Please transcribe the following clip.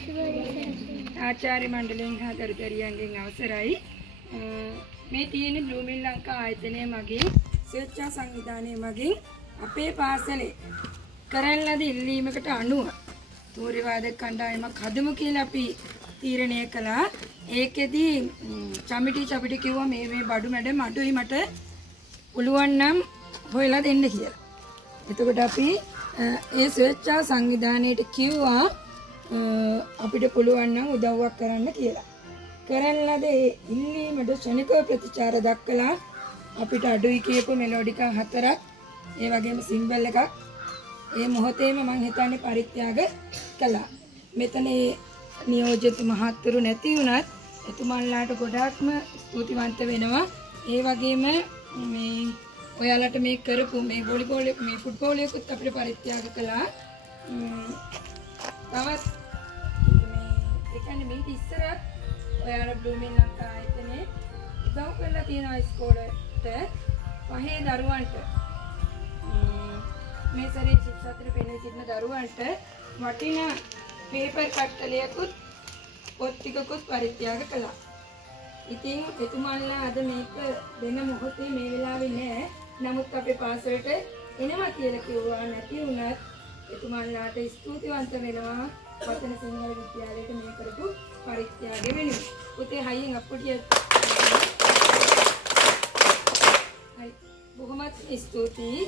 ආචාර්ය මණ්ඩලයෙන් හා දරුදරියන්ගෙන් අවසරයි. මේ තියෙන බ්ලූමිල් ලංකා ආයතනය මගින් ස්වේච්ඡා සංවිධානය මගින් අපේ පාසලේ කරන ලද ඉල්ලීමකට අනුව තූර්ය වාදක කණ්ඩායමක් හදමු කියලා අපි තීරණය කළා. ඒකෙදි චමිටි කිව්වා මේ බඩු මැඩම් අඩුයි මට පුළුවන් නම් හොයලා දෙන්න කියලා. එතකොට අපි ඒ ස්වේච්ඡා සංවිධානයට කිව්වා අපිට පුළුවන් නම් උදව්වක් කරන්න කියලා. කරන ලද ඒ ඉල්ලීමට ශනිකව ප්‍රතිචාර දක්වලා අපිට අඩුයි කියපු මෙලෝඩිකා 4ක් ඒ වගේම සිම්බල් එකක් ඒ මොහොතේම මම හිතන්නේ පරිත්‍යාග කළා. මෙතන නියෝජිත මහත්තුරු නැති වුණත් එතුමන්ලාට ගොඩාක්ම ස්තුතිවන්ත වෙනවා. ඒ වගේම මේ ඔයාලට මේ කරපු මේ වොලිබෝල් මේ ෆුට්බෝල් එකත් අපිට පරිත්‍යාග කළා. තවත් ඒ කියන්නේ මේ ඉස්සරත් ඔයාලා බ්ලූමිල් ලංකා ආයතනයේ උදව් කරලා තියෙනවා ඉස්කෝලේට පහේ දරුවන්ට මේ සැරේ ශික්ෂාතර පෙනී සිටින දරුවන්ට වටිනා පේපර් කට්ටලයකුත් පොත් ටිකකුත් පරිත්‍යාග කළා. ඉතින් එතුමන්ලා අද මේක දෙන මොහොතේ මේ වෙලාවේ නෑ. නමුත් අපේ පාසලට එනවා කියලා කිව්වා. නැති වුණත් එතුමන්ලාට ස්තුතිවන්ත වෙනවා. වචන සිංහල විද්‍යාලයට මේ කරපු පරිත්‍යාග වෙනුවෙන්. පුතේ හයියෙන් අප්පුටිය. හයි. බොහොමත් ස්තුතියි.